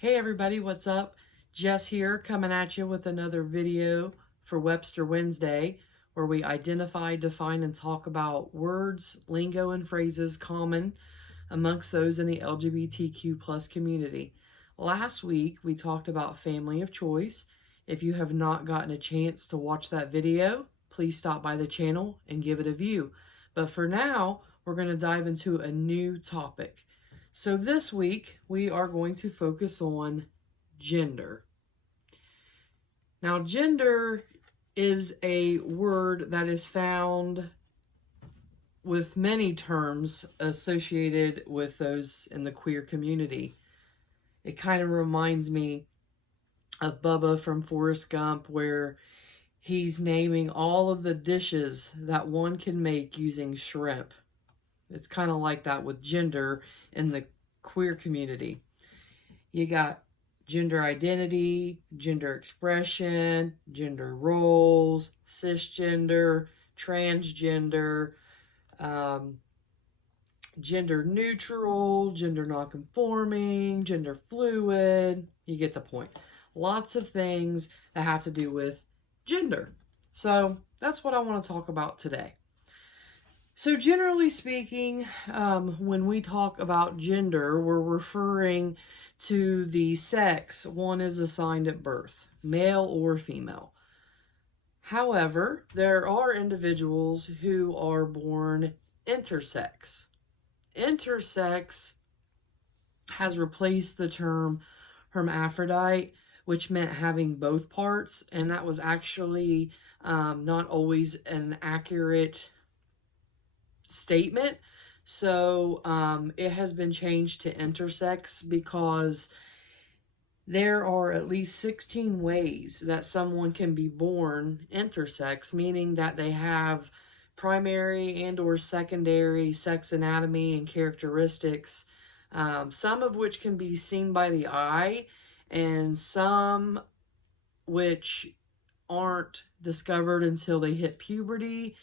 Hey everybody, what's up? Jess here, coming at you with another video for Webster Wednesday, where we identify, define, and talk about words, lingo, and phrases common amongst those in the LGBTQ plus community. Last week, we talked about family of choice. If you have not gotten a chance to watch that video, please stop by the channel and give it a view. But for now, we're going to dive into a new topic. So this week, we are going to focus on gender. Now, gender is a word that is found with many terms associated with those in the queer community. It kind of reminds me of Bubba from Forrest Gump, where he's naming all of the dishes that one can make using shrimp. It's kind of like that with gender in the queer community. You got gender identity, gender expression, gender roles, cisgender, transgender, gender neutral, gender nonconforming, gender fluid. You get the point. Lots of things that have to do with gender. So that's what I want to talk about today. So generally speaking, when we talk about gender, we're referring to the sex one is assigned at birth, male or female. However, there are individuals who are born intersex. Intersex has replaced the term hermaphrodite, which meant having both parts, and that was actually not always an accurate statement. So it has been changed to intersex because there are at least 16 ways that someone can be born intersex, meaning that they have primary and or secondary sex anatomy and characteristics, some of which can be seen by the eye and some which aren't discovered until they hit puberty,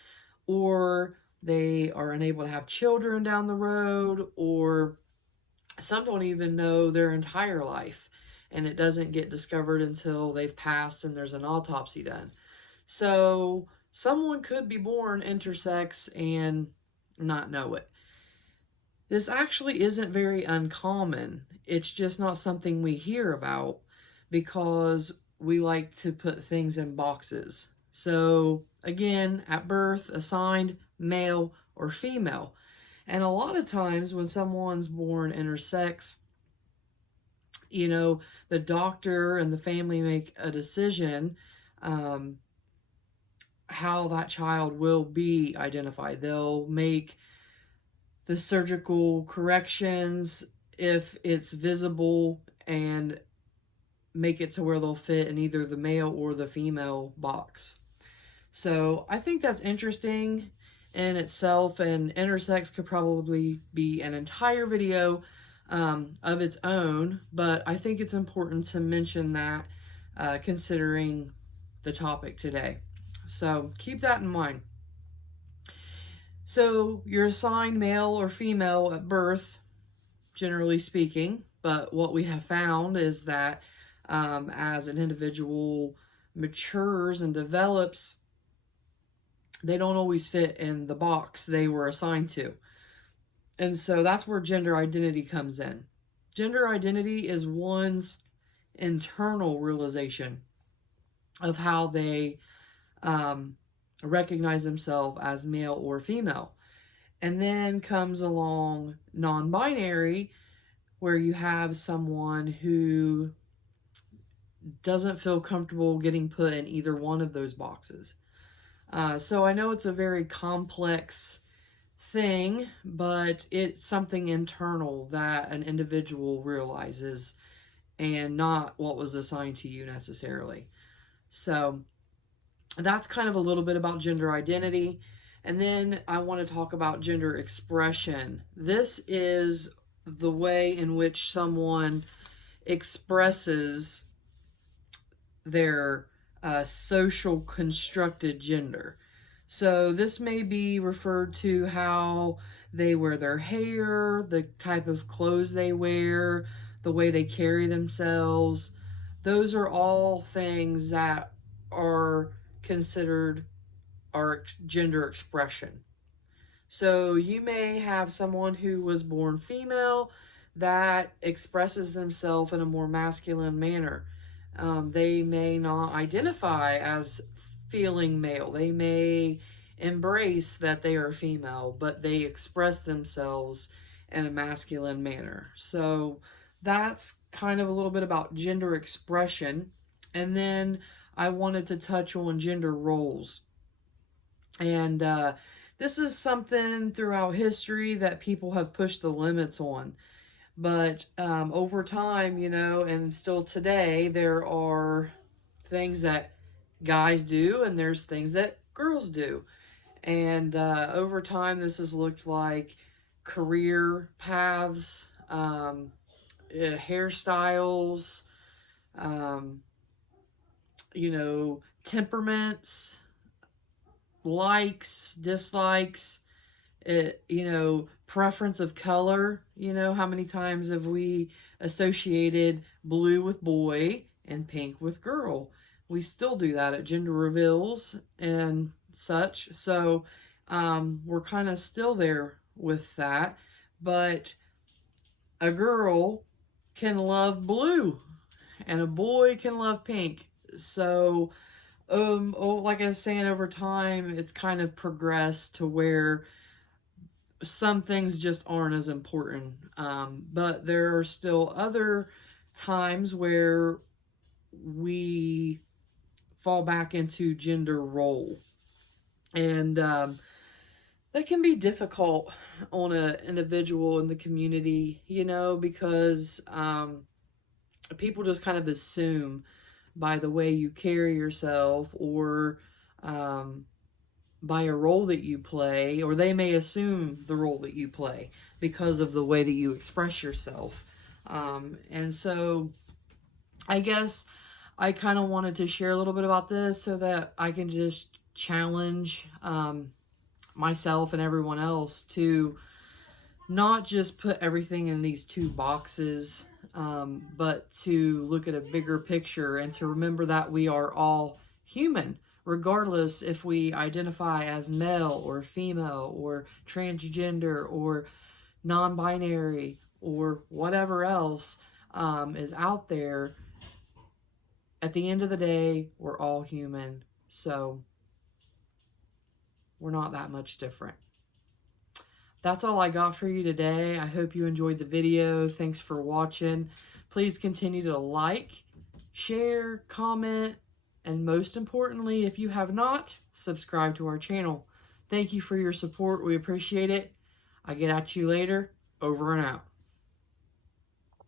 or they are unable to have children down the road, or some don't even know their entire life and it doesn't get discovered until they've passed and there's an autopsy done. So someone could be born intersex and not know it. This actually isn't very uncommon. It's just not something we hear about because we like to put things in boxes. So again, at birth, assigned male or female. And a lot of times when someone's born intersex, the doctor and the family make a decision how that child will be identified. They'll make the surgical corrections if it's visible and make it to where they'll fit in either the male or the female box. So I think that's interesting in itself, and intersex could probably be an entire video of its own, but I think it's important to mention that considering the topic today. So keep that in mind. So you're assigned male or female at birth, generally speaking, but what we have found is that as an individual matures and develops, they don't always fit in the box they were assigned to. And so that's where gender identity comes in. Gender identity is one's internal realization of how they recognize themselves as male or female. And then comes along non-binary, where you have someone who doesn't feel comfortable getting put in either one of those boxes. So I know it's a very complex thing, but it's something internal that an individual realizes and not what was assigned to you necessarily. So that's kind of a little bit about gender identity. And then I want to talk about gender expression. This is the way in which someone expresses their social constructed gender. So this may be referred to how they wear their hair, the type of clothes they wear, the way they carry themselves. Those are all things that are considered our gender expression. So you may have someone who was born female that expresses themselves in a more masculine manner. They may not identify as feeling male. They may embrace that they are female, but they express themselves in a masculine manner. So that's kind of a little bit about gender expression. And then I wanted to touch on gender roles. And this is something throughout history that people have pushed the limits on. But over time, you know, and still today, there are things that guys do and there's things that girls do. And over time, this has looked like career paths, hairstyles, you know, temperaments, likes, dislikes, you know, preference of color. You know, how many times have we associated blue with boy and pink with girl? We still do that at gender reveals and such. So we're kind of still there with that. But a girl can love blue and a boy can love pink. So like I was saying, over time, it's kind of progressed to where some things just aren't as important. But there are still other times where we fall back into gender role. And that can be difficult on an individual in the community, you know, because people just kind of assume by the way you carry yourself or by a role that you play, or they may assume the role that you play because of the way that you express yourself. And so I guess I kind of wanted to share a little bit about this so that I can just challenge myself and everyone else to not just put everything in these two boxes, but to look at a bigger picture and to remember that we are all human, regardless if we identify as male or female or transgender or non-binary or whatever else is out there. At the end of the day, we're all human, so we're not that much different. That's all I got for you today. I hope you enjoyed the video. Thanks for watching. Please continue to like, share, comment, and most importantly, if you have not, subscribe to our channel. Thank you for your support. We appreciate it. I'll get at you later. Over and out.